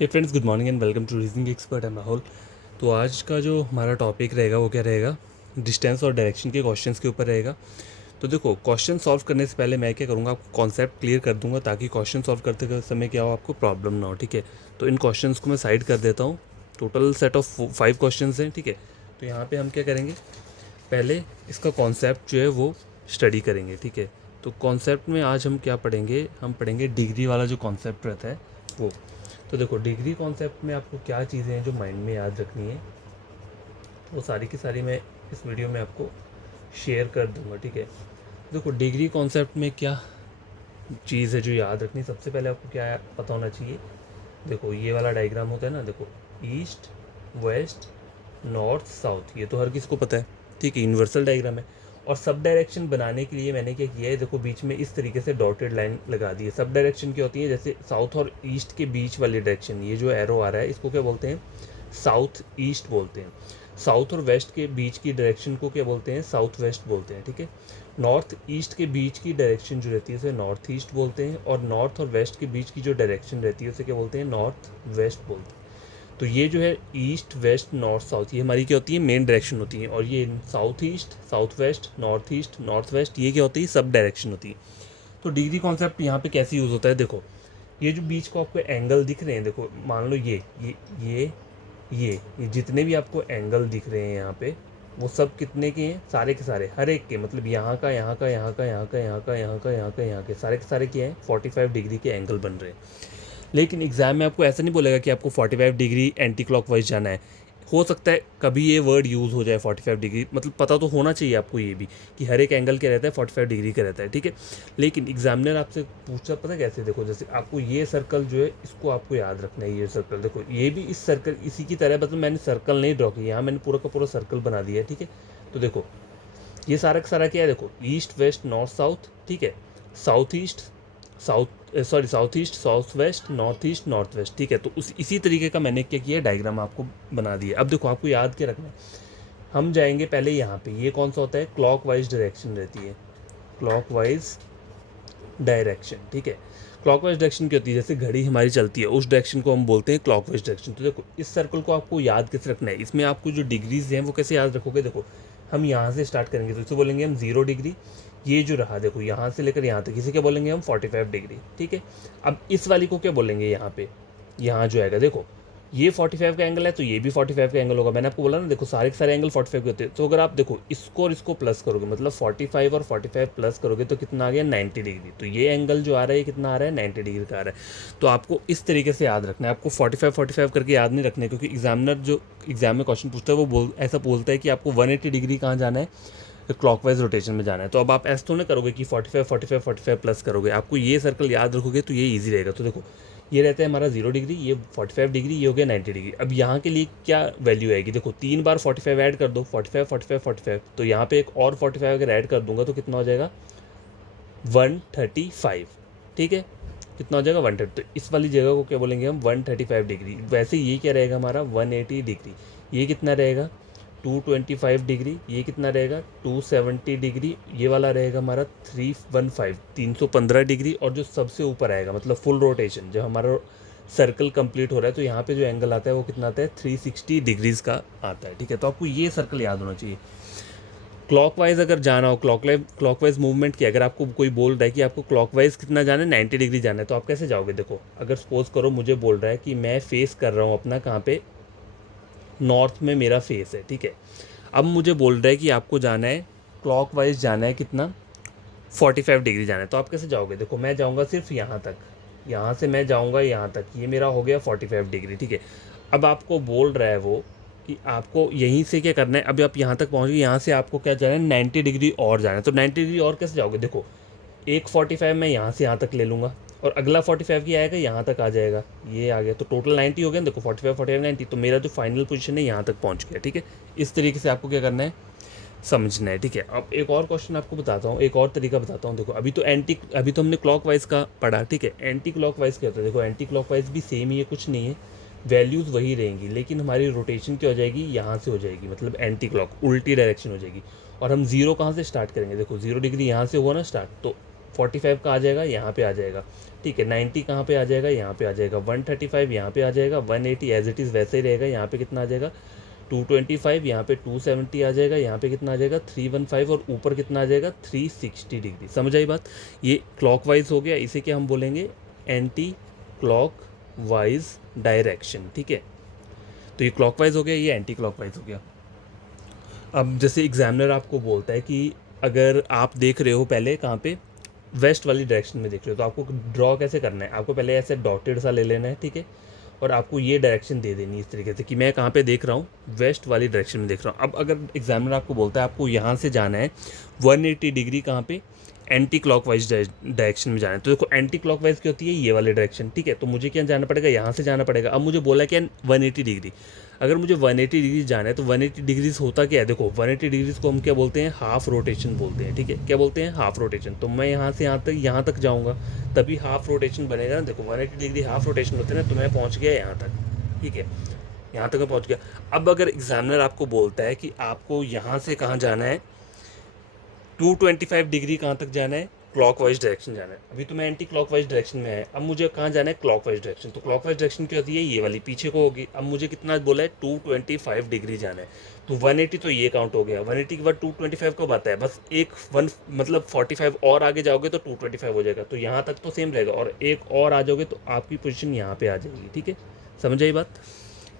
Hey friends, good morning and welcome to reasoning expert and माहौल। तो आज का जो हमारा टॉपिक रहेगा वो क्या रहेगा, डिस्टेंस और डायरेक्शन के क्वेश्चंस के ऊपर रहेगा। तो देखो, क्वेश्चन सॉल्व करने से पहले मैं क्या करूँगा, आपको कॉन्सेप्ट क्लियर कर दूंगा ताकि क्वेश्चन सॉल्व करते समय क्या हो, आपको प्रॉब्लम ना हो। ठीक है, तो इन क्वेश्चंस को मैं साइड कर देता हूँ। टोटल सेट ऑफ 5 क्वेश्चन हैं। ठीक है, तो यहाँ पर हम क्या करेंगे, पहले इसका कॉन्सेप्ट जो है वो स्टडी करेंगे। ठीक है, तो कॉन्सेप्ट में आज हम क्या पढ़ेंगे, हम पढ़ेंगे डिग्री वाला जो कॉन्सेप्ट रहता है वो। तो देखो, डिग्री कॉन्सेप्ट में आपको क्या चीज़ें हैं जो माइंड में याद रखनी है, वो सारी की सारी मैं इस वीडियो में आपको शेयर कर दूंगा। ठीक है, देखो डिग्री कॉन्सेप्ट में क्या चीज़ है जो याद रखनी, सबसे पहले आपको क्या पता होना चाहिए। देखो, ये वाला डायग्राम होता है ना, देखो ईस्ट वेस्ट नॉर्थ साउथ, ये तो हर किसी को पता है। ठीक है, यूनिवर्सल डायग्राम है। और सब डायरेक्शन बनाने के लिए मैंने क्या किया है, देखो बीच में इस तरीके से डॉटेड लाइन लगा दी है। सब डायरेक्शन क्या होती है, जैसे साउथ और ईस्ट के बीच वाली डायरेक्शन, ये जो एरो आ रहा है इसको क्या बोलते हैं, साउथ ईस्ट बोलते हैं। साउथ और वेस्ट के बीच की डायरेक्शन को क्या बोलते हैं, साउथ वेस्ट बोलते हैं। ठीक है, नॉर्थ ईस्ट के बीच की डायरेक्शन जो रहती है उसे नॉर्थ ईस्ट बोलते हैं, और नॉर्थ और वेस्ट के बीच की जो डायरेक्शन रहती है उसे क्या बोलते हैं, नॉर्थ वेस्ट बोलते हैं। तो ये जो है ईस्ट वेस्ट नॉर्थ साउथ, ये हमारी क्या होती है, मेन डायरेक्शन होती है। और ये south east south west north west, ये क्या होती है, सब डायरेक्शन होती है। तो डिग्री कॉन्सेप्ट यहाँ पे कैसे यूज़ होता है, देखो ये जो बीच को आपको एंगल दिख रहे हैं, देखो मान लो ये जितने भी आपको एंगल दिख रहे हैं यहाँ पे, वो सब कितने के हैं, सारे के सारे, हर एक के, मतलब यहाँ का यहाँ का यहाँ का यहाँ का यहाँ का यहाँ का यहाँ का यहाँ के सारे के हैं, 45 डिग्री के एंगल बन रहे हैं। लेकिन एग्जाम में आपको ऐसा नहीं बोलेगा कि आपको 45 डिग्री एंटी क्लॉकवाइज जाना है। हो सकता है कभी ये वर्ड यूज़ हो जाए 45 डिग्री, मतलब पता तो होना चाहिए आपको ये भी कि हर एक एंगल क्या रहता है, 45 डिग्री का रहता है। ठीक है, लेकिन एग्जामिनर आपसे पूछता पता कैसे, देखो जैसे आपको ये सर्कल जो है इसको आपको याद रखना है। ये सर्कल देखो, ये भी इस सर्कल इसी की तरह, मतलब मैंने सर्कल नहीं ड्रॉ किया, यहाँ मैंने पूरा का पूरा सर्कल बना दिया है। ठीक है, तो देखो ये सारा का सारा क्या है, देखो ईस्ट वेस्ट नॉर्थ साउथ। ठीक है, south east south east south west north west. ठीक है, तो उस इसी तरीके का मैंने क्या किया, डायग्राम आपको बना दिया। अब देखो आपको याद क्या रखना है, हम जाएंगे पहले यहाँ पे, ये कौन सा होता है, क्लॉकवाइज डायरेक्शन रहती है, क्लॉकवाइज डायरेक्शन। ठीक है, क्लॉकवाइज डायरेक्शन क्या होती है, जैसे घड़ी हमारी चलती है उस डायरेक्शन को हम बोलते हैं क्लॉकवाइज डायरेक्शन। तो देखो इस सर्कल को आपको याद कैसे रखना है, इसमें आपको जो डिग्रीज हैं वो कैसे याद रखोगे, देखो हम यहाँ से स्टार्ट करेंगे तो इसे बोलेंगे हम 0 डिग्री। ये जो रहा देखो यहाँ से लेकर यहाँ तक, इसे क्या बोलेंगे हम 45 डिग्री। ठीक है, अब इस वाली को क्या बोलेंगे, यहाँ पे यहाँ जो आएगा, देखो ये 45 का एंगल है तो ये भी 45 का एंगल होगा। मैंने आपको बोला ना, देखो सारे के सारे एंगल 45 के होते हैं। तो अगर आप देखो इसको और इसको प्लस करोगे, मतलब 45 और 45 प्लस करोगे तो कितना आ गया, 90 डिग्री। तो ये एंगल जो आ रहा है ये कितना आ रहा है, 90 डिग्री का आ रहा है। तो आपको इस तरीके से याद रखना है, आपको 45 करके याद नहीं रखना है, क्योंकि एग्जामिनर जो एग्जाम में क्वेश्चन पूछता है वो ऐसा बोलता है कि आपको 180 डिग्री कहाँ जाना है, क्लॉकवाइज रोटेशन में जाना है। तो अब आप ऐसा तो नहीं करोगे कि 45 प्लस करोगे, आपको ये सर्कल याद रखोगे तो ये ईजी रहेगा। तो देखो ये रहता है हमारा 0 डिग्री, ये 45 डिग्री, ये हो गया 90 डिग्री। अब यहाँ के लिए क्या वैल्यू आएगी, देखो 3 बार 45 ऐड कर दो, 45 तो यहाँ पे एक और 45 अगर ऐड कर दूंगा तो कितना हो जाएगा, 135। ठीक है, कितना हो जाएगा, 130। तो इस वाली जगह को क्या बोलेंगे हम, 135 डिग्री। वैसे ये क्या रहेगा हमारा, 180 डिग्री। ये कितना रहेगा, 225 डिग्री। ये कितना रहेगा, 270 डिग्री। ये वाला रहेगा हमारा 315 डिग्री। और जो सबसे ऊपर आएगा, मतलब फुल रोटेशन, जब हमारा सर्कल कंप्लीट हो रहा है तो यहाँ पे जो एंगल आता है वो कितना आता है, 360 डिग्रीज का आता है। ठीक है, तो आपको ये सर्कल याद होना चाहिए। क्लॉकवाइज अगर जाना हो, क्लॉकवाइज मूवमेंट की अगर आपको कोई बोल रहा है कि आपको क्लॉकवाइज कितना जाना है, 90 डिग्री जाना है, तो आप कैसे जाओगे, देखो अगर सपोज करो मुझे बोल रहा है कि मैं फेस कर रहा हूँ अपना कहाँ पे, नॉर्थ में मेरा फेस है। ठीक है, अब मुझे बोल रहा है कि आपको जाना है क्लॉकवाइज, जाना है कितना, 45 डिग्री जाना है। तो आप कैसे जाओगे, देखो मैं जाऊँगा सिर्फ यहाँ तक, यहाँ से मैं जाऊँगा यहाँ तक, ये मेरा हो गया 45 डिग्री। ठीक है, अब आपको बोल रहा है वो कि आपको यहीं से क्या करना है, अभी आप यहाँ तक पहुँच गए, यहाँ से आपको क्या जाना है, 90 डिग्री और जाना है। तो 90 डिग्री और कैसे जाओगे, देखो एक 45 मैं यहाँ से यहाँ तक ले लूँगा, और अगला 45 की आएगा यहाँ तक आ जाएगा, ये आ गया, तो टोटल 90 हो गया। देखो 45 90, तो मेरा जो फाइनल पोजीशन है यहाँ तक पहुँच गया। ठीक है, इस तरीके से आपको क्या करना है, समझना है। ठीक है, अब एक और क्वेश्चन आपको बताता हूँ, एक और तरीका बताता हूँ। देखो अभी तो हमने क्लॉकवाइज का पढ़ा। ठीक है, एंटी क्लॉकवाइज क्या होता है, देखो एंटी क्लॉकवाइज भी सेम ही है, कुछ नहीं है, वैल्यूज़ वही रहेंगी, लेकिन हमारी रोटेशन क्या हो जाएगी, यहाँ से हो जाएगी, मतलब एंटी क्लॉक, उल्टी डायरेक्शन हो जाएगी। और हम 0 कहाँ से स्टार्ट करेंगे, देखो 0 डिग्री यहाँ से हुआ ना स्टार्ट, तो 45 कहाँ आ जाएगा, यहाँ पे आ जाएगा, ठीक है। 90 कहाँ पे आ जाएगा, यहाँ पे आ जाएगा। 135 यहाँ पे आ जाएगा। 180 एज इट इज़ वैसे ही रहेगा, यहाँ पे कितना आ जाएगा 225, यहाँ पे 270 आ जाएगा, यहाँ पे कितना आ जाएगा 315, और ऊपर कितना आ जाएगा 360 डिग्री। समझ आई बात। ये क्लॉकवाइज हो गया, इसे क्या हम बोलेंगे, एंटी क्लॉकवाइज डायरेक्शन, ठीक है। तो ये क्लॉकवाइज हो गया, ये एंटी क्लॉकवाइज हो गया। अब जैसे एग्जामिनर आपको बोलता है कि अगर आप देख रहे हो पहले कहाँ पे, वेस्ट वाली डायरेक्शन में देख रहे हो, तो आपको ड्रॉ कैसे करना है, आपको पहले ऐसे डॉटेड सा ले लेना है, ठीक है, और आपको ये डायरेक्शन दे देनी है इस तरीके से कि मैं कहाँ पे देख रहा हूँ, वेस्ट वाली डायरेक्शन में देख रहा हूँ। अब अगर एग्जामिनर आपको बोलता है आपको यहाँ से जाना है 180 डिग्री कहाँ पे, एंटी क्लॉकवाइज डायरेक्शन में जाना है, तो देखो एंटी क्लॉकवाइज क्या होती है, ये वाली डायरेक्शन, ठीक है। तो मुझे क्या जाना पड़ेगा, यहाँ से जाना पड़ेगा। अब मुझे बोला क्या 180 डिग्री, अगर मुझे 180 डिग्री जाना है तो 180 डिग्रीज होता क्या है, देखो 180 डिग्रीज को हम क्या बोलते हैं, हाफ रोटेशन बोलते हैं, ठीक है। क्या बोलते हैं, हाफ रोटेशन। तो मैं यहाँ से यहाँ तक जाऊँगा तभी हाफ रोटेशन बनेगा ना। देखो 180 डिग्री हाफ रोटेशन होते हैं ना, तो मैं पहुँच गया यहाँ तक, ठीक है, यहाँ तक मैं पहुँच गया। अब अगर एग्जामिनर आपको बोलता है कि आपको यहाँ से कहाँ जाना है, 225 डिग्री कहाँ तक जाना है, क्लॉकवाइज डायरेक्शन जाना है। अभी तो मैं एंटी क्लॉकवाइज डायरेक्शन में है, अब मुझे कहाँ जाना है, क्लॉकवाइज डायरेक्शन। तो क्लॉकवाइज डायरेक्शन क्या होती है, ये वाली पीछे को होगी। अब मुझे कितना बोला है, 225 डिग्री जाना है, तो 180 तो ये काउंट हो गया। 180 के बाद 225 कब आता है, बस एक वन मतलब 45 और आगे जाओगे तो 225 हो जाएगा, तो यहाँ तक तो सेम रहेगा, और एक और आ जाओगे तो आपकी पोजिशन यहाँ पे आ जाएगी, ठीक है। समझ आई बात,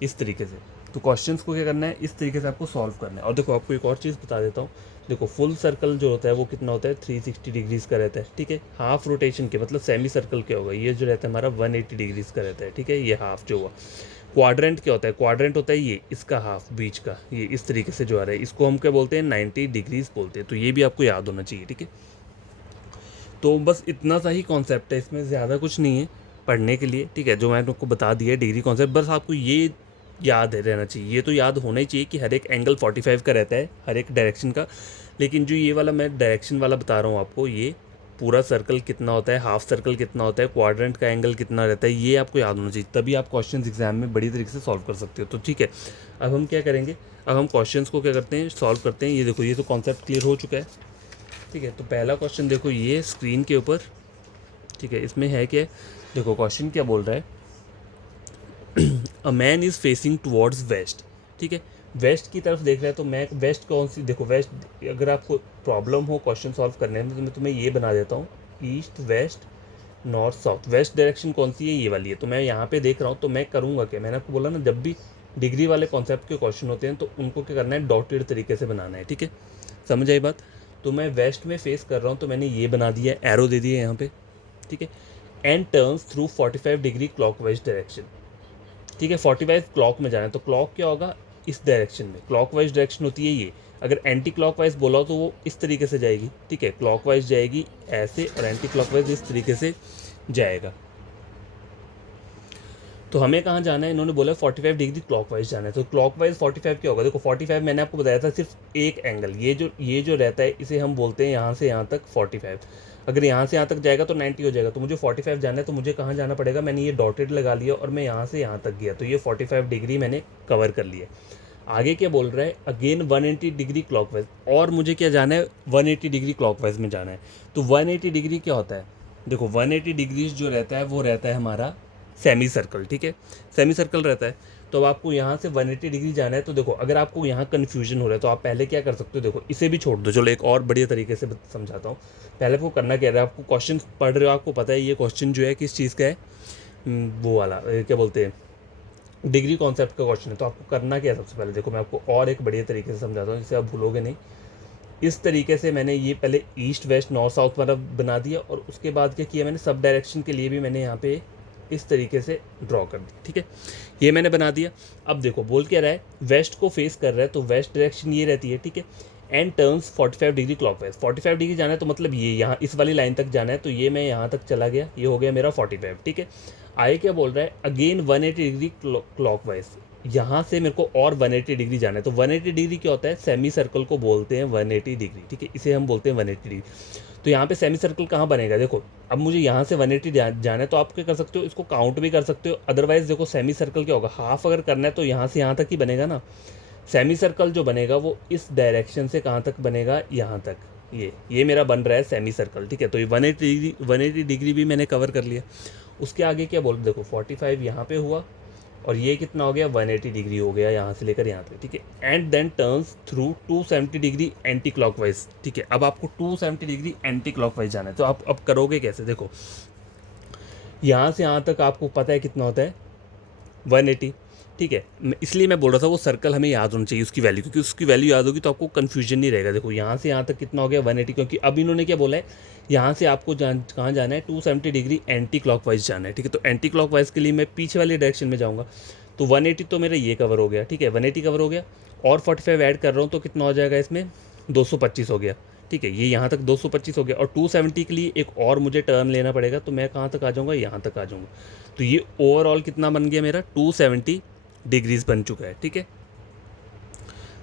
इस तरीके से। तो क्वेश्चंस को क्या करना है, इस तरीके से आपको सॉल्व करना है। और देखो आपको एक और चीज़ बता देता हूँ, देखो फुल सर्कल जो होता है वो कितना होता है, 360 डिग्रीज का रहता है, ठीक है। हाफ रोटेशन के मतलब सेमी सर्कल क्या होगा, ये जो रहता है हमारा 180 डिग्रीज का रहता है, ठीक है, ये हाफ जो हुआ। क्वाड्रेंट क्या होता है, क्वाड्रेंट होता है ये इसका हाफ बीच का, ये इस तरीके से जो आ रहा है, इसको हम क्या बोलते हैं, 90 डिग्रीज बोलते हैं। तो ये भी आपको याद होना चाहिए, ठीक है। तो बस इतना सा ही कॉन्सेप्ट है, इसमें ज़्यादा कुछ नहीं है पढ़ने के लिए, ठीक है। जो मैंने आपको बता दिया है डिग्री कॉन्सेप्ट, बस आपको ये याद है रहना चाहिए। ये तो याद होना ही चाहिए कि हर एक एंगल 45 का रहता है, हर एक डायरेक्शन का। लेकिन जो ये वाला मैं डायरेक्शन वाला बता रहा हूँ आपको, ये पूरा सर्कल कितना होता है, हाफ सर्कल कितना होता है, क्वाड्रेंट का एंगल कितना रहता है, ये आपको याद होना चाहिए, तभी आप क्वेश्चंस एग्जाम में बड़ी तरीके से सॉल्व कर सकते हो। तो ठीक है, अब हम क्या करेंगे, अब हम क्वेश्चंस को क्या करते हैं, सॉल्व करते हैं। ये देखो, ये तो कॉन्सेप्ट क्लियर हो चुका है, ठीक है। तो पहला क्वेश्चन देखो ये स्क्रीन के ऊपर, ठीक है, इसमें है क्या, देखो क्वेश्चन क्या बोल रहा है, a man is facing towards waste, ठीक है, वेस्ट की तरफ देख रहा है। तो मैं वेस्ट कौन सी, देखो वेस्ट, अगर आपको प्रॉब्लम हो क्वेश्चन सॉल्व करने में तो मैं तुम्हें ये बना देता हूँ, east west north south. West direction कौन सी है, ये वाली है। तो मैं यहाँ पे देख रहा हूँ, तो मैं करूँगा क्या, मैंने आपको बोला ना, जब भी डिग्री वाले कॉन्सेप्ट के क्वेश्चन होते हैं तो उनको क्या करना है, डॉटेड तरीके से बनाना है, ठीक है। समझ आई बात। तो मैं वेस्ट में फेस कर रहा हूँ, तो मैंने ये बना दिया है, एरो दे दिया है यहाँ पे, ठीक है। And turns through 45 degree clockwise direction, ठीक है। 45 क्लॉक में जाना है, तो क्लॉक क्या होगा, इस डायरेक्शन में, क्लॉकवाइज डायरेक्शन होती है ये। अगर एंटी क्लॉकवाइज बोला तो वो इस तरीके से जाएगी, ठीक है, क्लॉकवाइज जाएगी ऐसे, और एंटी क्लॉकवाइज इस तरीके से जाएगा। तो हमें कहाँ जाना है, इन्होंने बोला 45 डिग्री क्लॉकवाइज जाना है। तो क्लॉकवाइज 45 क्या होगा, देखो 45 मैंने आपको बताया था सिर्फ एक एंगल, ये जो रहता है इसे हम बोलते हैं यहाँ से यहाँ तक 45। अगर यहाँ से यहाँ तक जाएगा तो 90 हो जाएगा। तो मुझे 45 जाना है, तो मुझे कहाँ जाना पड़ेगा, मैंने ये डॉटेड लगा लिया और मैं यहाँ से यहाँ तक गया, तो ये 45 डिग्री मैंने कवर कर लिया। आगे क्या बोल रहा है, अगेन 180 डिग्री क्लॉकवाइज, और मुझे क्या जाना है, 180 डिग्री क्लॉकवाइज में जाना है। तो 180 डिग्री क्या होता है, देखो 180 डिग्रीज जो रहता है वो रहता है हमारा सेमी सर्कल, ठीक है, सेमी सर्कल रहता है। तो अब आपको यहाँ से 180 डिग्री जाना है। तो देखो अगर आपको यहाँ कन्फ्यूजन हो रहा है तो आप पहले क्या कर सकते हो, देखो इसे भी छोड़ दो, चलो एक और बढ़िया तरीके से समझाता हूँ। पहले आपको करना क्या है, आपको क्वेश्चन पढ़ रहे हो, आपको पता है ये क्वेश्चन जो है किस चीज़ का है, वो वाला क्या बोलते हैं, डिग्री कॉन्सेप्ट का क्वेश्चन है। तो आपको करना क्या है, सबसे पहले देखो मैं आपको और एक बढ़िया तरीके से समझाता हूँ जिससे आप भूलोगे नहीं। इस तरीके से मैंने ये पहले ईस्ट वेस्ट नॉर्थ साउथ वाला बना दिया, और उसके बाद क्या किया मैंने, सब डायरेक्शन के लिए भी मैंने यहाँ पे इस तरीके से ड्रॉ कर दी, ठीक है, ये मैंने बना दिया। अब देखो बोल क्या रहा है, वेस्ट को फेस कर रहा है, तो वेस्ट डायरेक्शन ये रहती है, ठीक है। And turns 45 degree clockwise, 45 degree जाना है, तो मतलब ये यहाँ इस वाली लाइन तक जाना है, तो ये मैं यहाँ तक चला गया, ये हो गया मेरा 45, ठीक है। आगे क्या बोल रहा है, अगेन 180 डिग्री क्लॉकवाइज, यहाँ से मेरे को और 180 डिग्री जाना है। तो 180 डिग्री क्या होता है, सेमी सर्कल को बोलते हैं 180 डिग्री, ठीक है, इसे हम बोलते हैं 180 डिग्री। तो यहाँ पे सेमी सर्कल कहाँ बनेगा, देखो अब मुझे यहाँ से 180 जाना है, तो आप क्या कर सकते हो, इसको काउंट भी कर सकते हो। अदरवाइज देखो सेमी सर्कल क्या होगा, हाफ अगर करना है तो यहाँ से यहाँ तक ही बनेगा ना। सेमी सर्कल जो बनेगा वो इस डायरेक्शन से कहाँ तक बनेगा, यहाँ तक, ये मेरा बन रहा है सेमी सर्कल, ठीक है। तो ये 180 डिग्री भी मैंने कवर कर लिया। उसके आगे क्या बोल, देखो 45 यहाँ पे हुआ और ये कितना हो गया 180 डिग्री हो गया यहाँ से लेकर यहाँ पे, ठीक है। And then turns through 270 degree anti clockwise, ठीक है। अब आपको 270 डिग्री एंटी क्लॉकवाइज जाना है, तो आप अब करोगे कैसे, देखो यहाँ से यहाँ तक आपको पता है कितना होता है 180, ठीक है। इसलिए मैं बोल रहा था वो सर्कल हमें याद होना चाहिए उसकी वैल्यू, क्योंकि उसकी वैल्यू याद होगी तो आपको कन्फ्यूजन नहीं रहेगा। देखो यहाँ से यहाँ तक कितना हो गया 180, क्योंकि अब इन्होंने क्या बोला है यहाँ से आपको कहाँ जाना है 270 डिग्री एंटी क्लॉकवाइज जाना है, ठीक है। तो एंटी क्लॉकवाइज के लिए मैं पीछे वाले डायरेक्शन में जाऊँगा, तो 180 तो मेरा ये कवर हो गया, ठीक है। 180 कवर हो गया और 45 ऐड कर रहा हूँ तो कितना हो जाएगा इसमें 225 हो गया, ठीक है। ये यहाँ तक 225 हो गया और 270 के लिए एक और मुझे टर्न लेना पड़ेगा, तो मैं कहाँ तक आ जाऊँगा, यहाँ तक आ जाऊँगा। तो ये ओवरऑल कितना बन गया मेरा 270 डिग्रीज बन चुका है, ठीक है।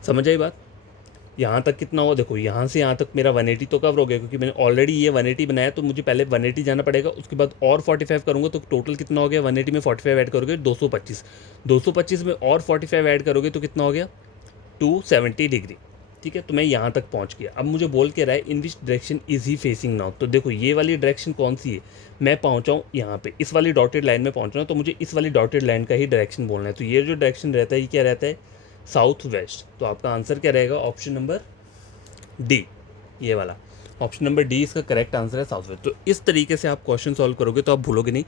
समझ आई बात, यहाँ तक कितना हुआ, देखो यहाँ से यहाँ तक मेरा 180 तो कवर हो गया, क्योंकि मैंने ऑलरेडी ये 180 बनाया, तो मुझे पहले 180 जाना पड़ेगा, उसके बाद और 45 करूँगा तो टोटल कितना हो गया 180 में 45 ऐड करोगे 225, 225 में और 45 ऐड करोगे तो कितना हो गया 270 डिग्री, ठीक है। तो मैं यहाँ तक पहुँच गया। अब मुझे बोल के रहा है in which direction is he facing now, तो देखो ये वाली डायरेक्शन कौन सी है, मैं पहुँचा हूँ यहाँ पे इस वाली डॉटेड लाइन में पहुँच रहा हूँ, तो मुझे इस वाली डॉटेड लाइन का ही डायरेक्शन बोलना है। तो ये जो डायरेक्शन रहता है ये क्या रहता है साउथ वेस्ट, तो आपका आंसर क्या रहेगा ऑप्शन नंबर डी, ये वाला ऑप्शन नंबर डी इसका करेक्ट आंसर है साउथ वेस्ट। तो इस तरीके से आप क्वेश्चन सॉल्व करोगे तो आप भूलोगे नहीं।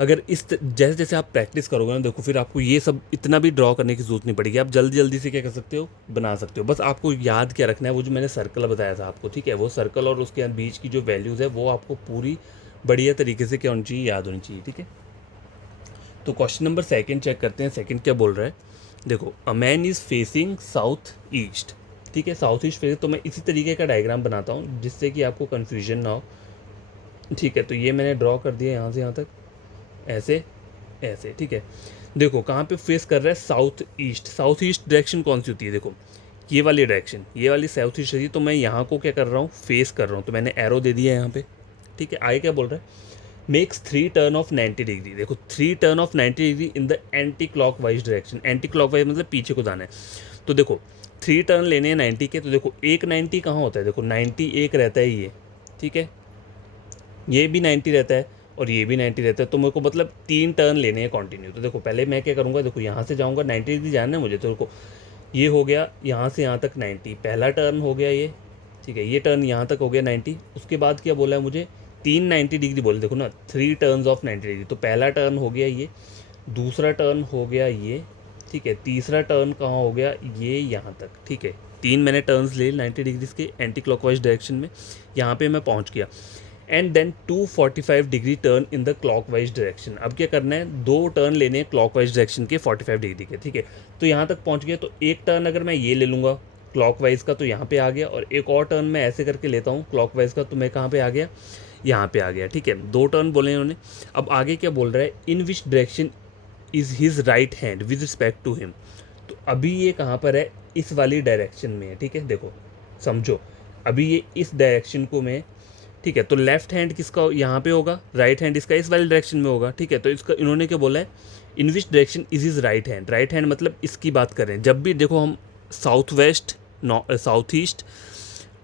अगर जैसे जैसे आप प्रैक्टिस करोगे ना, देखो फिर आपको ये सब इतना भी ड्रॉ करने की जरूरत नहीं पड़ेगी, आप जल्दी जल्दी से क्या कर सकते हो बना सकते हो। बस आपको याद क्या रखना है, वो जो मैंने सर्कल बताया था आपको, ठीक है, वो सर्कल और उसके बीच की जो वैल्यूज़ है वो आपको पूरी बढ़िया तरीके से क्या होनी चाहिए, याद होनी चाहिए, ठीक है। तो क्वेश्चन नंबर सेकंड चेक करते हैं, सेकंड क्या बोल रहा है, देखो a man is facing south east, ठीक है, साउथ ईस्ट फेस। तो मैं इसी तरीके का डायग्राम बनाता हूँ जिससे कि आपको कन्फ्यूजन ना हो, ठीक है। तो ये मैंने ड्रॉ कर दिया यहाँ से यहाँ तक, ऐसे ऐसे, ठीक है। देखो कहाँ पे फेस कर रहा है south east, south east direction कौन सी होती है, देखो ये वाली डायरेक्शन, ये वाली साउथ ईस्ट है, तो मैं यहाँ को क्या कर रहा हूँ फेस कर रहा हूँ, तो मैंने एरो दे दिया है यहाँ पे, ठीक है। आगे क्या बोल रहा है मेक्स 3 टर्न ऑफ 90 डिग्री, देखो 3 turn off 90 degree in the anti clock wise direction, anti clock wise मतलब पीछे को जाना है। तो देखो 3 टर्न लेने हैं 90 के, तो देखो एक 90 कहाँ होता है, देखो 90 एक रहता है ये, ठीक है, ये भी 90 रहता है और ये भी 90 रहता है, तो मेरे को मतलब 3 टर्न लेने हैं कंटिन्यू। तो देखो पहले मैं क्या करूँगा, देखो यहाँ से जाऊँगा 90 डिग्री जाना है मुझे, तो देखो ये हो गया यहाँ से यहाँ तक 90, पहला टर्न हो गया ये, ठीक है, ये टर्न यहाँ तक हो गया 90। उसके बाद क्या बोला है मुझे 3 90 डिग्री बोले, देखो ना 3 टर्न्स ऑफ 90 डिग्री, तो पहला टर्न हो गया ये, दूसरा टर्न हो गया ये, ठीक है, तीसरा टर्न कहाँ हो गया ये यहाँ तक, ठीक है। 3 मैंने टर्न्स ले 90 डिग्रीज के एंटी क्लॉकवाइज डायरेक्शन में, यहाँ पे मैं पहुँच गया। And then 245 degree turn in the clockwise direction, अब क्या करना है 2 टर्न लेने हैं क्लॉकवाइज डायरेक्शन के 45 डिग्री के, ठीक है। तो यहाँ तक पहुँच गया, तो एक टर्न अगर मैं ये ले लूँगा क्लॉकवाइज का तो यहाँ पे आ गया, और एक और टर्न मैं ऐसे करके लेता हूँ क्लॉकवाइज का, तो मैं कहाँ पे आ गया, यहाँ पे आ गया, ठीक है। 2 टर्न बोले इन्होंने। अब आगे क्या बोल रहा है in which direction is his right hand with respect to him, तो अभी ये कहाँ पर है इस वाली डायरेक्शन में है, ठीक है। देखो समझो अभी ये इस डायरेक्शन को मैं, ठीक है, तो लेफ्ट हैंड किसका यहाँ पे होगा, राइट हैंड इसका इस वाली डायरेक्शन में होगा, ठीक है। तो इसका इन्होंने क्या बोला है in which direction is is right hand, right hand मतलब इसकी बात करें, जब भी देखो हम south west, south east,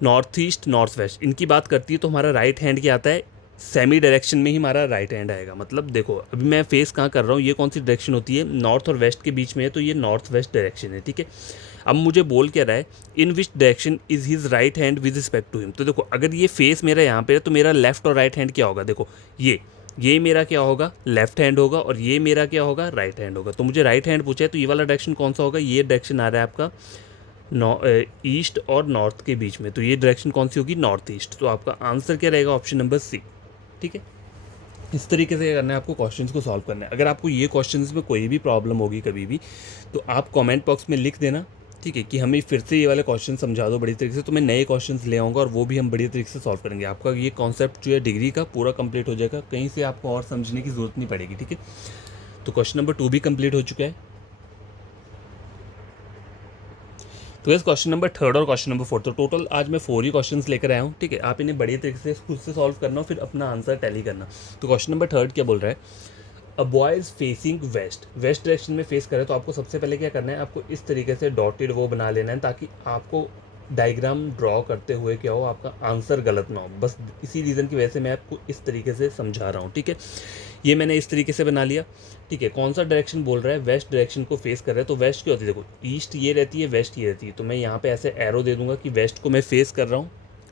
north east, north west इनकी बात करती है, तो हमारा राइट हैंड क्या आता है सेमी डायरेक्शन में ही हमारा राइट हैंड आएगा। मतलब देखो अभी मैं फेस कहाँ कर रहा हूँ, ये कौन सी डायरेक्शन होती है नॉर्थ और वेस्ट के बीच में है, तो ये नॉर्थ वेस्ट डायरेक्शन है, ठीक है। अब मुझे बोल क्या रहा है in which direction is his right hand with respect to him, तो देखो अगर ये फेस मेरा यहाँ पे है तो मेरा लेफ्ट और राइट हैंड क्या होगा, देखो ये मेरा क्या होगा लेफ्ट हैंड होगा और ये मेरा क्या होगा राइट हैंड होगा। तो मुझे राइट हैंड पूछा है, तो ये वाला डायरेक्शन कौन सा होगा, ये डायरेक्शन आ रहा है आपका ईस्ट और नॉर्थ के बीच में, तो ये डायरेक्शन कौन सी होगी नॉर्थ ईस्ट। तो आपका आंसर क्या रहेगा ऑप्शन नंबर सी, ठीक है। इस तरीके से क्या करना है आपको क्वेश्चंस को सॉल्व करना है। अगर आपको ये क्वेश्चंस में कोई भी प्रॉब्लम होगी कभी भी, तो आप कमेंट बॉक्स में लिख देना, ठीक है, कि हमें फिर से ये वाले क्वेश्चन समझा दो बड़ी तरीके से, तो मैं नए क्वेश्चंस ले आऊँगा और वो भी हम बड़ी तरीके से सॉल्व करेंगे। आपका ये कॉन्सेप्ट जो है डिग्री का पूरा कंप्लीट हो जाएगा, कहीं से आपको और समझने की ज़रूरत नहीं पड़ेगी, ठीक है। तो क्वेश्चन नंबर 2 भी कंप्लीट हो चुका है। तो इस क्वेश्चन नंबर 3 और क्वेश्चन नंबर 4, तो टोटल आज मैं 4 ही क्वेश्चंस लेकर आया हूँ, ठीक है। आप इन्हें बड़ी तरीके से खुद से सॉल्व करना और फिर अपना आंसर टैली करना। तो क्वेश्चन नंबर 3 क्या बोल रहा है a boy is facing west, west direction में फेस करे, तो आपको सबसे पहले क्या करना है, आपको इस तरीके से डॉटेड वो बना लेना है ताकि आपको डायग्राम ड्रॉ करते हुए क्या हो आपका आंसर गलत ना हो, बस इसी रीज़न की वजह से मैं आपको इस तरीके से समझा रहा हूँ, ठीक है। ये मैंने इस तरीके से बना लिया, ठीक है। कौन सा डायरेक्शन बोल रहा है, वेस्ट डायरेक्शन को फेस कर रहा है, तो वेस्ट क्या होती है, देखो ईस्ट ये रहती है, वेस्ट ये रहती है, तो मैं यहाँ पे ऐसे एरो दे दूंगा कि वेस्ट को मैं फेस कर रहा हूँ,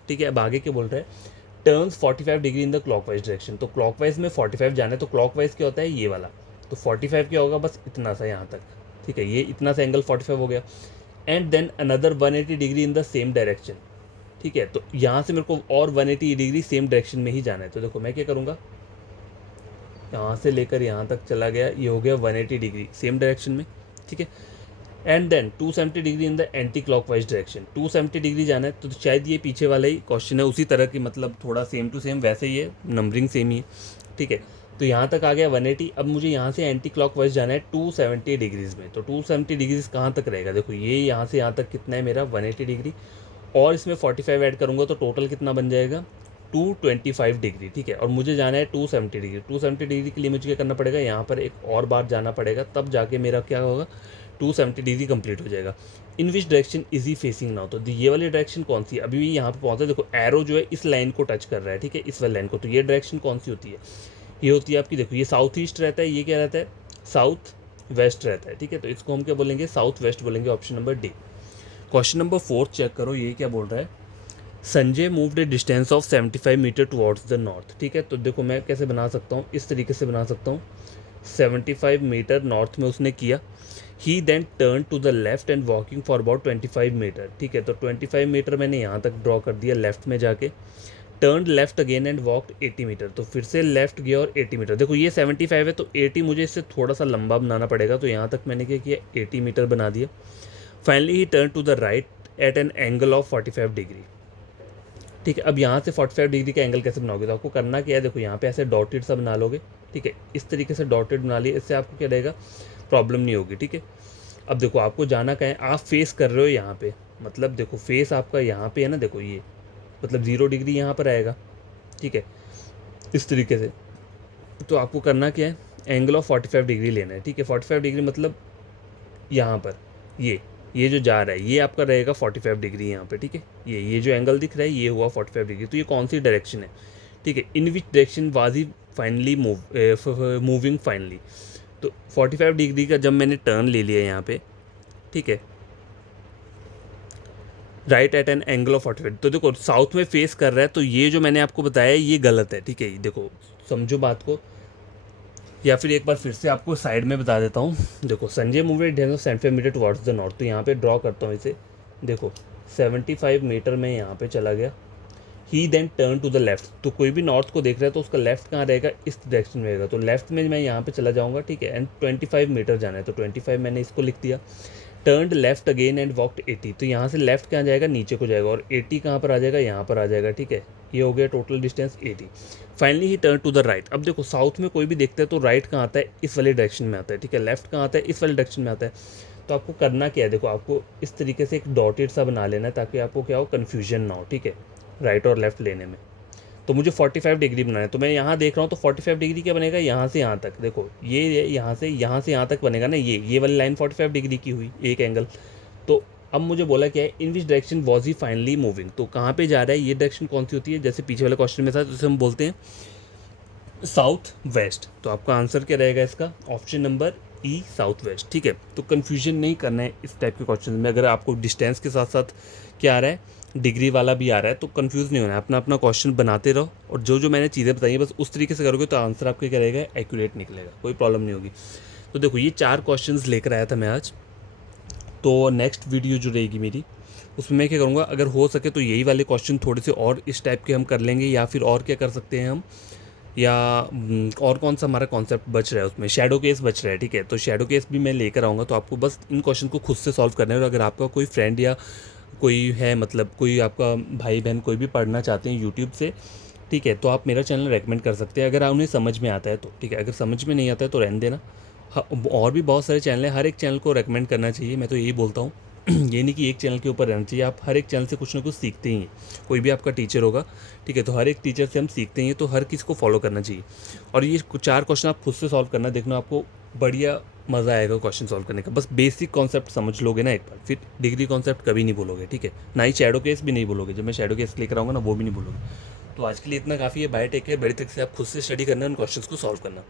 ठीक है। अब आगे क्या बोल रहा है, turns 45 degree in the clockwise direction, तो क्लॉकवाइज में 45 जाना है, तो क्लॉकवाइज क्या होता है ये वाला, तो 45 क्या होगा, बस इतना सा यहाँ तक, ठीक है। ये इतना सा एंगल 45 हो गया। And then another 180 degree in the same direction, ठीक है। तो यहाँ से मेरे को और 180 डिग्री सेम डायरेक्शन में ही जाना है, तो देखो मैं क्या करूँगा, यहाँ से लेकर यहाँ तक चला गया, ये हो गया 180 डिग्री सेम डायरेक्शन में, ठीक है। And then 270 degree in the anti clockwise direction, 270 degree जाना है, तो शायद ये पीछे वाला ही क्वेश्चन है, उसी तरह की, मतलब थोड़ा सेम टू सेम वैसे ही है, नंबरिंग सेम ही है, ठीक है। तो यहाँ तक आ गया 180। अब मुझे यहाँ से एंटी क्लॉकवाइज जाना है 270 डिग्रीज़ में, तो 270 डिग्रीज़ कहाँ तक रहेगा, देखो ये यहाँ से यहाँ तक कितना है मेरा 180 डिग्री, और इसमें 45 ऐड करूँगा तो टोटल कितना बन जाएगा 225 डिग्री, ठीक है। और मुझे जाना है 270 डिग्री, 270 डिग्री के लिए मुझे क्या करना पड़ेगा, यहाँ पर एक और बार जाना पड़ेगा, तब जाके मेरा क्या होगा 270 डिग्री कंप्लीट हो जाएगा। In which direction is he facing now, तो ये वाली डायरेक्शन कौन सी, अभी भी यहाँ पे पहुँचा, देखो एरो जो है इस लाइन को टच कर रहा है, ठीक है, इस वाली लाइन को, तो ये डायरेक्शन कौन सी होती है, ये होती है आपकी, देखो ये साउथ ईस्ट रहता है, ये क्या रहता है साउथ वेस्ट रहता है, ठीक है। तो इसको हम क्या बोलेंगे, साउथ वेस्ट बोलेंगे, option number D. Question number 4 check करो, ये क्या बोल रहा है, Sanjay moved a distance of 75 metre towards the north, ठीक है। तो देखो मैं कैसे बना सकता हूँ, इस तरीके से बना सकता हूँ, 75 मीटर नॉर्थ में उसने किया, he then turn to the left and walking for about 25 metre, ठीक है। तो 25 मीटर मैंने यहाँ तक ड्रॉ कर दिया लेफ्ट में जाके, turn left again and walked 80 metre, तो फिर से लेफ्ट गया और 80 मीटर, देखो ये 75 है तो 80 मुझे इससे थोड़ा सा लंबा बनाना पड़ेगा, तो यहाँ तक मैंने क्या किया 80 मीटर बना दिया। Finally he turn to the right at an angle of 45 degree, ठीक है। अब यहाँ से 45 डिग्री का एंगल कैसे बनाओगे, तो आपको करना क्या है, देखो यहाँ पे ऐसे डॉटेड सा बना लोगे, ठीक है, इस तरीके से डॉटेड बना लिए, इससे आपको क्या रहेगा प्रॉब्लम नहीं होगी, ठीक है। अब देखो आपको जाना कहाँ है, आप फेस कर रहे हो यहाँ पे, मतलब देखो फेस आपका यहाँ पे है ना, देखो ये मतलब 0 डिग्री यहाँ पर आएगा, ठीक है, इस तरीके से। तो आपको करना क्या है, एंगल ऑफ 45 डिग्री लेना है, ठीक है। 45 डिग्री मतलब यहाँ पर ये जो जा रहा है ये आपका रहेगा 45 डिग्री यहाँ पे, ठीक है। ये जो एंगल दिख रहा है ये हुआ 45 डिग्री, तो ये कौन सी डायरेक्शन है, ठीक है, in which direction was he finally moving finally. तो 45 डिग्री का जब मैंने टर्न ले लिया यहाँ पे, ठीक है, right at an angle of 45, तो देखो साउथ में फेस कर रहा है, तो ये जो मैंने आपको बताया ये गलत है, ठीक है। देखो समझो बात को, या फिर एक बार फिर से आपको साइड में बता देता हूँ। देखो Sanjay movement 75 metre towards the north, तो यहाँ पे ड्रॉ करता हूँ इसे, देखो 75 मीटर में यहाँ पे चला गया, he then turn to the left, तो कोई भी नॉर्थ को देख रहा है तो उसका लेफ्ट कहाँ रहेगा, इस डायरेक्शन में रहेगा, तो लेफ्ट में मैं यहाँ पे चला जाऊँगा, ठीक है। एंड 25 मीटर जाना है, तो 25 मैंने इसको लिख दिया। Turn left again and walked 80, तो यहाँ से लेफ्ट कहाँ जाएगा, नीचे को जाएगा, और 80 कहाँ पर आ जाएगा, यहाँ पर आ जाएगा, ठीक है। ये हो गया total distance 80। Finally he turn to the right, अब देखो साउथ में कोई भी देखता है तो राइट कहाँ आता है, इस वाले डायरेक्शन में आता है, ठीक है। लेफ्ट कहाँ आता है, इस वाले डायरेक्शन में आता है। तो आपको करना क्या है, देखो आपको इस तरीके से एक डॉटेड सा बना लेना है, ताकि आपको क्या हो कन्फ्यूजन ना हो, ठीक है, राइट और लेफ्ट लेने में। तो मुझे 45 डिग्री बनाना है, तो मैं यहाँ देख रहा हूँ, तो 45 डिग्री क्या बनेगा, यहाँ से यहाँ तक, देखो ये यहाँ से यहाँ तक बनेगा ना, ये वाली लाइन 45 डिग्री की हुई एक एंगल। तो अब मुझे बोला क्या है, in which direction was he finally moving, तो कहाँ पे जा रहा है, ये डायरेक्शन कौन सी होती है, जैसे पीछे वाले क्वेश्चन में था जिसे हम बोलते हैं साउथ वेस्ट। तो आपका आंसर क्या रहेगा इसका, ऑप्शन नंबर ई साउथ वेस्ट, ठीक है। तो कन्फ्यूजन नहीं करना है इस टाइप के क्वेश्चन में, अगर आपको डिस्टेंस के साथ साथ क्या आ रहा है डिग्री वाला भी आ रहा है, तो कंफ्यूज नहीं होना है, अपना अपना क्वेश्चन बनाते रहो, और जो मैंने चीज़ें बताई बस उस तरीके से करोगे तो आंसर आपका क्या रहेगा, एक्यूरेट निकलेगा, कोई प्रॉब्लम नहीं होगी। तो देखो ये 4 क्वेश्चंस लेकर आया था मैं आज, तो नेक्स्ट वीडियो जो रहेगी मेरी उसमें मैं क्या करूँगा, अगर हो सके तो यही वाले क्वेश्चन थोड़े से और इस टाइप के हम कर लेंगे, या फिर और क्या कर सकते हैं हम, या और कौन सा हमारा कॉन्सेप्ट बच रहा है उसमें, शैडो केस बच रहा है, ठीक है। तो शैडो केस भी मैं लेकर आऊँगा, तो आपको बस इन क्वेश्चन को खुद से सॉल्व करना है, और अगर आपका कोई फ्रेंड या कोई है, मतलब कोई आपका भाई बहन कोई भी पढ़ना चाहते हैं यूट्यूब से, ठीक है, तो आप मेरा चैनल रेकमेंड कर सकते हैं, अगर उन्हें समझ में आता है तो, ठीक है। अगर समझ में नहीं आता है तो रहने देना। और भी बहुत सारे चैनल हैं, हर एक चैनल को रेकमेंड करना चाहिए, मैं तो यही बोलता हूँ। ये नहीं कि एक चैनल के ऊपर रहना चाहिए, आप हर एक चैनल से कुछ ना कुछ सीखते ही हैं, कोई भी आपका टीचर होगा, ठीक है, तो हर एक टीचर से हम सीखते हैं, तो हर किसी को फॉलो करना चाहिए। और ये 4 क्वेश्चन आप खुद से सॉल्व करना, देखना आपको बढ़िया मज़ा आएगा क्वेश्चन सॉल्व करने का। बस बेसिक कॉन्सेप्ट समझ लोगे ना एक बार, फिर डिग्री कॉन्सेप्ट कभी नहीं बोलोगे, ठीक है। ना ही शैडो केस भी नहीं बोलोगे, जब मैं शैडो केस लेकर आऊँगा ना वो भी नहीं बोलोगे। तो आज के लिए इतना काफ़ी है। Bye, take care. बड़ी तरीके से आप खुद से स्टडी करना, उन क्वेश्चंस को सॉल्व करना।